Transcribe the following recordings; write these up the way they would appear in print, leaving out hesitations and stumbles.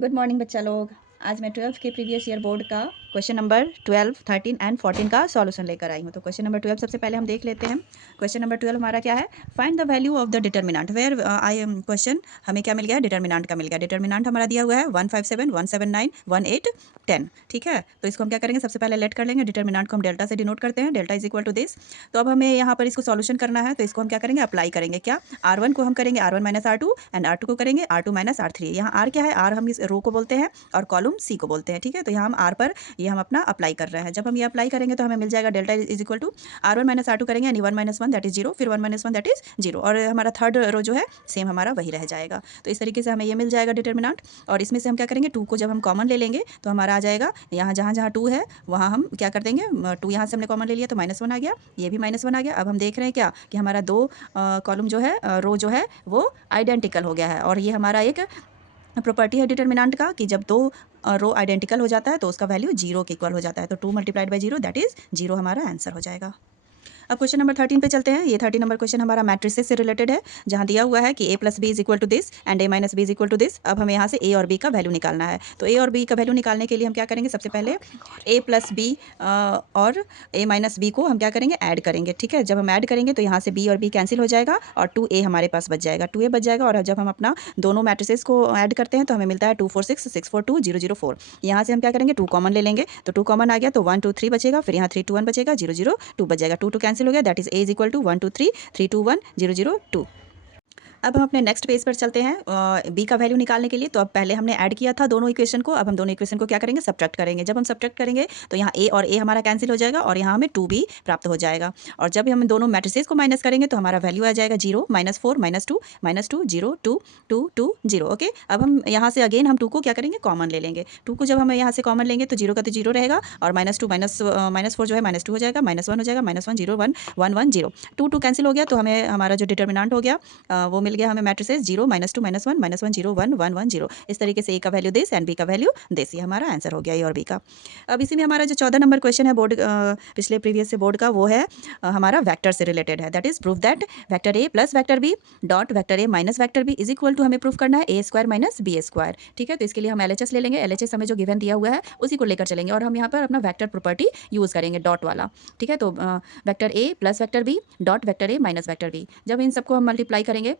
Good morning बच्चा लोग। आज मैं 12th के प्रीवियस ईयर बोर्ड का क्वेश्चन नंबर 12, 13 एंड 14 का सॉल्यूशन लेकर आई हूँ। तो क्वेश्चन नंबर 12 सबसे पहले हम देख लेते हैं। क्वेश्चन नंबर 12 हमारा क्या है? Find the value of the determinant where I am question. हमें क्या मिल गया? डिटर्मिनेंट का मिल गया। डिटर्मिनेंट हमारा दिया हुआ है 157, 179, 18, 10। ठीक है, तो इसको हम क्या करेंगे? सबसे पहले लेट कर लेंगे। डिटर्मिनेंट को हम डेल्टा से डिनोट करते हैं। Delta is equal to this. तो अब हमें यहाँ पर इसको सॉल्यूशन करना है, तो इसको हम क्या करेंगे? अप्लाई करेंगे। क्या? R1 को हम करेंगे R1 minus R2 and R2 को करेंगे R2 माइनस R3। यहाँ R क्या है? R हम इस रो को बोलते हैं और कॉलम सी को बोलते हैं। ठीक है, तो यहाँ हम आर पर ये हम अपना अप्लाई कर रहे हैं। जब हम ये अप्लाई करेंगे तो हमें मिल जाएगा delta is equal to R1 minus R2 करेंगे यानी 1 माइनस 1 दैट इज 0, फिर 1 माइनस 1 दैट इज 0, और हमारा थर्ड रो जो है सेम हमारा वही रह जाएगा। तो इस तरीके से हमें ये मिल जाएगा डिटर्मिनेंट। और इसमें से हम क्या करेंगे? 2 को जब हम कॉमन ले लेंगे तो हमारा आ जाएगा यहाँ जहाँ जहाँ 2 है वहाँ हम क्या कर देंगे? 2 यहाँ से हमने कॉमन ले लिया तो -1 आ गया, ये भी -1 आ गया। अब हम देख रहे हैं क्या कि हमारा दो कॉलम जो है रो जो है वो आइडेंटिकल हो गया है। और ये हमारा एक प्रॉपर्टी है डिटर्मिनेंट का कि जब दो रो आइडेंटिकल हो जाता है तो उसका वैल्यू 0 के इक्वल हो जाता है। तो 2 मल्टीप्लाइड बाई 0 दैट इज 0 हमारा आंसर हो जाएगा। अब क्वेश्चन नंबर 13 पे चलते हैं। ये 13 नंबर क्वेश्चन हमारा मैट्रिसेस से रिलेटेड है, जहाँ दिया हुआ है कि a plus B is equal to this and a minus B is equal to this. अब हमें यहाँ से a और b का वैल्यू निकालना है। तो a और b का वैल्यू निकालने के लिए हम क्या करेंगे? सबसे पहले a प्लस बी और a माइनस बी को हम क्या करेंगे? ऐड करेंगे। ठीक है, जब हम ऐड करेंगे तो यहाँ से b और b कैंसिल हो जाएगा और 2a हमारे पास बच जाएगा, 2a बच जाएगा। और जब हम अपना दोनों मैट्रिसेस को ऐड करते हैं तो हमें मिलता है 2 4 6 6 4 2 0 0 4। यहाँ से हम क्या करेंगे? 2 कॉमन ले लेंगे, तो 2 कॉमन आ गया तो 1 2 3 बचेगा, फिर यहाँ 3 2 1 बचेगा, 0 0 2 बच जाएगा, 2 2 कैंसिल हो गया, that is a is equal to 1 2 3 3 2 1 0 0 2। अब हम अपने नेक्स्ट पेज पर चलते हैं बी का वैल्यू निकालने के लिए। तो अब पहले हमने ऐड किया था दोनों इक्वेशन को, अब हम दोनों इक्वेशन को क्या करेंगे? सब्ट्रैक्ट करेंगे। जब हम सब्ट्रैक्ट करेंगे तो यहाँ ए और ए हमारा कैंसिल हो जाएगा और यहाँ हमें 2 भी प्राप्त हो जाएगा। और जब हम दोनों मैट्रिसेस को माइनस करेंगे तो हमारा वैल्यू आ जाएगा 0 -4 -2 0 2 2 2 0। ओके, अब हम यहाँ से अगेन हम 2 को क्या करेंगे? कॉमन ले लेंगे। 2 को जब हम यहाँ से कॉमन लेंगे तो 0 का तो 0 रहेगा और -2 -4 जो है -2 हो जाएगा, -1 हो जाएगा, -1 0 1 1 1 0, 2 2 कैंसिल हो गया। तो हमें हमारा जो डिटर्मिनेंट हो गया वो मिल गया हमें मैट्रिसेस 0 -2 -1 -1 0 1 1 1 0। इस तरीके से ए का वैल्यू दिस एंड बी का वैल्यू दिस, ये हमारा आंसर हो गया ए और बी का। अब इसी में हमारा जो 14 नंबर क्वेश्चन है बोर्ड पिछले प्रीवियस से बोर्ड का, वो है हमारा वेक्टर से रिलेटेड है। That is proof that vector A plus vector B dot vector A minus vector B is equal to, हमें प्रूफ करना है A square minus B square. ठीक है, तो इसके लिए हम एलएचएस ले लेंगे। एलएचएस हमें जो गिवन दिया हुआ है उसी को लेकर चलेंगे और हम यहाँ पर अपना वेक्टर प्रॉपर्टी यूज करेंगे डॉट वाला। ठीक है, तो vector A plus vector B dot vector A minus vector B, जब इन सबको हम मल्टीप्लाई करेंगे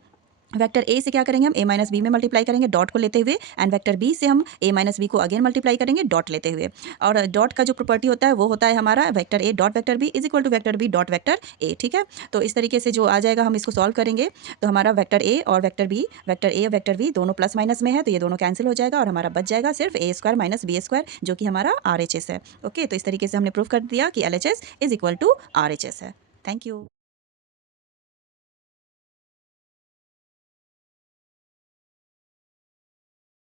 वेक्टर ए से क्या करेंगे? हम a माइनस बी में मल्टीप्लाई करेंगे डॉट को लेते हुए, एंड वेक्टर बी से हम a माइनस बी को अगेन मल्टीप्लाई करेंगे डॉट लेते हुए। और डॉट का जो प्रॉपर्टी होता है वो होता है हमारा vector A dot vector B is equal to vector B dot vector A. ठीक है, तो इस तरीके से जो आ जाएगा हम इसको सॉल्व करेंगे तो हमारा वेक्टर ए और वेक्टर ए और वेक्टर बी दोनों प्लस माइनस में है, तो ये दोनों कैंसिल हो जाएगा और हमारा बच जाएगा सिर्फ ए स्क्वायर माइनस बी स्क्वायर, जो कि हमारा RHS है। ओके, तो इस तरीके से हमने प्रूव कर दिया कि LHS is equal to RHS है। Thank you.